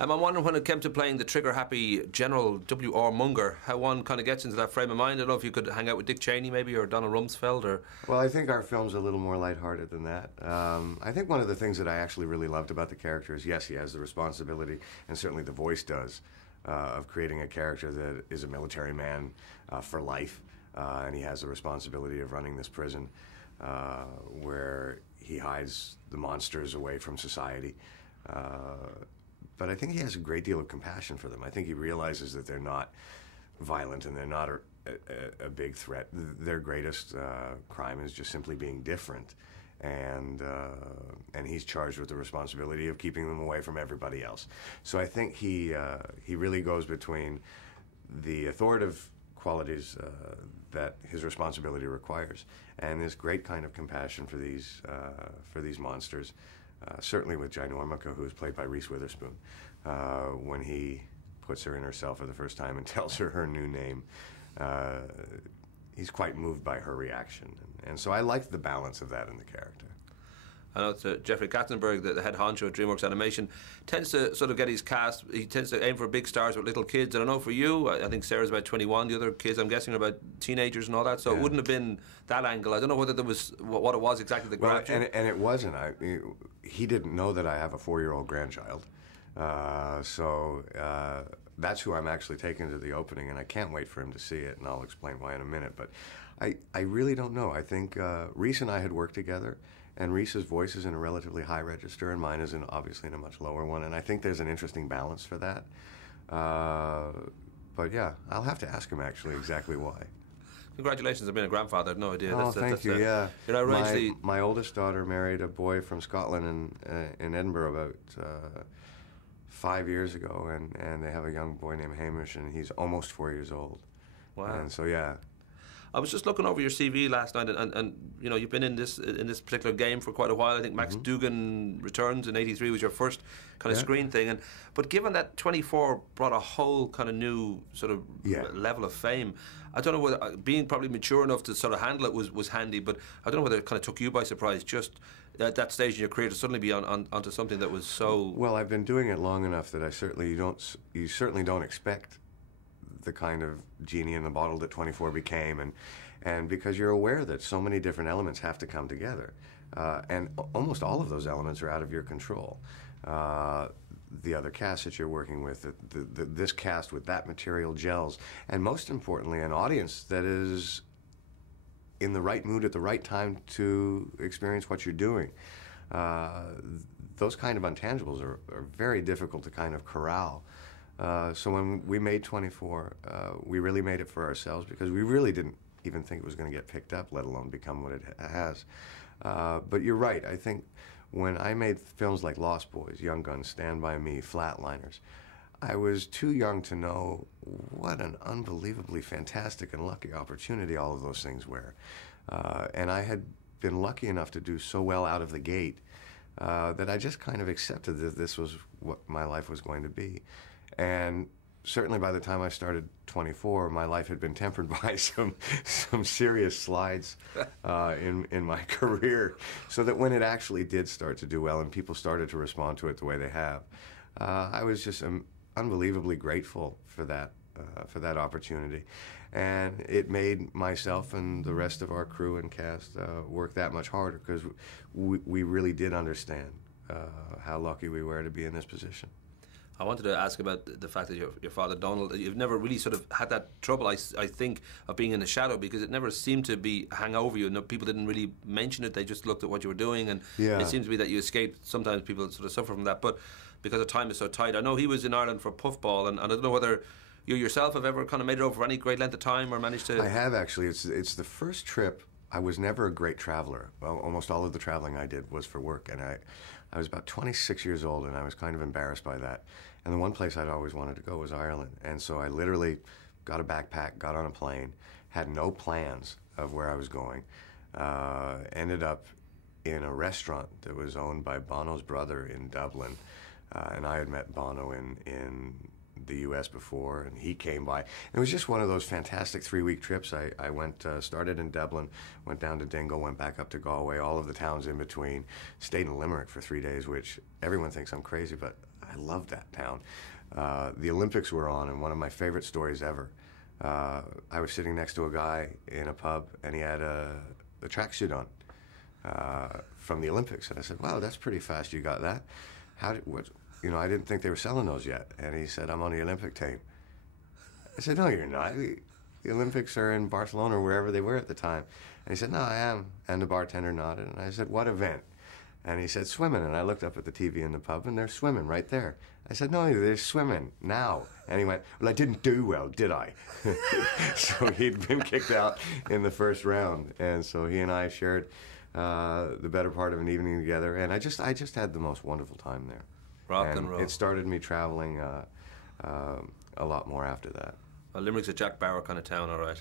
I'm wondering, when it came to playing the trigger-happy General W.R. Monger, how one kind of gets into that frame of mind. I don't know if you could hang out with Dick Cheney maybe, or Donald Rumsfeld, or... Well, I think our film's a little more lighthearted than that. I think one of the things that I actually really loved about the character is, yes, he has the responsibility, and certainly the voice does, of creating a character that is a military man for life, and he has the responsibility of running this prison where he hides the monsters away from society. But I think he has a great deal of compassion for them. I think he realizes that they're not violent and they're not a big threat. Their greatest crime is just simply being different. And he's charged with the responsibility of keeping them away from everybody else. So I think he really goes between the authoritative qualities that his responsibility requires, and this great kind of compassion for these monsters. Certainly with Ginormica, who is played by Reese Witherspoon, when he puts her in herself for the first time and tells her her new name, he's quite moved by her reaction. And so I liked the balance of that in the character. I know it's Jeffrey Katzenberg, the head honcho at DreamWorks Animation, tends to sort of get his cast, he tends to aim for big stars with little kids. And I know for you, I think Sarah's about 21, the other kids I'm guessing are about teenagers and all that, so yeah. It wouldn't have been that angle. I don't know whether there was, what it was exactly that grabbed you. And it wasn't. He didn't know that I have a 4-year-old grandchild. So that's who I'm actually taking to the opening, and I can't wait for him to see it, and I'll explain why in a minute. But I really don't know. I think Reese and I had worked together, and Reese's voice is in a relatively high register, and mine is obviously in a much lower one, and I think there's an interesting balance for that. But yeah, I'll have to ask him actually exactly why. Congratulations on being a grandfather. I had no idea. Oh, thank you, yeah. You know, my oldest daughter married a boy from Scotland in Edinburgh about 5 years ago, and they have a young boy named Hamish, and he's almost 4 years old. Wow. And so, yeah. I was just looking over your CV last night, and you know, you've been in this particular game for quite a while. I think Max Dugan Returns in '83 was your first kind of screen thing, but given that 24 brought a whole kind of new sort of level of fame, I don't know whether being probably mature enough to sort of handle it was handy, but I don't know whether it kind of took you by surprise just at that stage in your career to suddenly be onto something that was so... Well, I've been doing it long enough that you certainly don't expect the kind of genie in the bottle that 24 became, and because you're aware that so many different elements have to come together, and almost all of those elements are out of your control. The other cast that you're working with, this cast with that material gels, and most importantly, an audience that is in the right mood at the right time to experience what you're doing. Those kind of intangibles are very difficult to kind of corral. So when we made 24, we really made it for ourselves, because we really didn't even think it was going to get picked up, let alone become what it has. But you're right. I think when I made films like Lost Boys, Young Guns, Stand By Me, Flatliners, I was too young to know what an unbelievably fantastic and lucky opportunity all of those things were. And I had been lucky enough to do so well out of the gate that I just kind of accepted that this was what my life was going to be. And certainly by the time I started 24, my life had been tempered by some serious slides in my career, so that when it actually did start to do well and people started to respond to it the way they have, I was just unbelievably grateful for that opportunity. And it made myself and the rest of our crew and cast work that much harder, because we really did understand how lucky we were to be in this position. I wanted to ask about the fact that your father, Donald, you've never really sort of had that trouble, I think, of being in the shadow, because it never seemed to be hang over you. No, people didn't really mention it. They just looked at what you were doing, and it seemed to be that you escaped. Sometimes people sort of suffer from that, but because the time is so tight. I know he was in Ireland for puffball, and I don't know whether you yourself have ever kind of made it over for any great length of time or managed to... I have, actually. It's the first trip. I was never a great traveler. Well, almost all of the traveling I did was for work, and I was about 26 years old, and I was kind of embarrassed by that. And the one place I'd always wanted to go was Ireland. And so I literally got a backpack, got on a plane, had no plans of where I was going, ended up in a restaurant that was owned by Bono's brother in Dublin. And I had met Bono in the U.S. before, and he came by. And it was just one of those fantastic 3-week trips. I went, started in Dublin, went down to Dingle, went back up to Galway, all of the towns in between, stayed in Limerick for 3 days, which everyone thinks I'm crazy, but I loved that town. The Olympics were on, and one of my favorite stories ever. I was sitting next to a guy in a pub, and he had a tracksuit on from the Olympics, and I said, "Wow, that's pretty fast. You got that? You know, I didn't think they were selling those yet." And he said, "I'm on the Olympic team." I said, "No, you're not. The Olympics are in Barcelona or wherever they were at the time." And he said, "No, I am." And the bartender nodded, and I said, "What event?" And he said, "Swimming." And I looked up at the TV in the pub, and they're swimming right there. I said, "No, they're swimming now." And he went, "Well, I didn't do well, did I?" So he'd been kicked out in the first round. And so he and I shared the better part of an evening together. And I just had the most wonderful time there. Rock and roll. It started me traveling a lot more after that. Well, Limerick's a Jack Bauer kind of town, all right.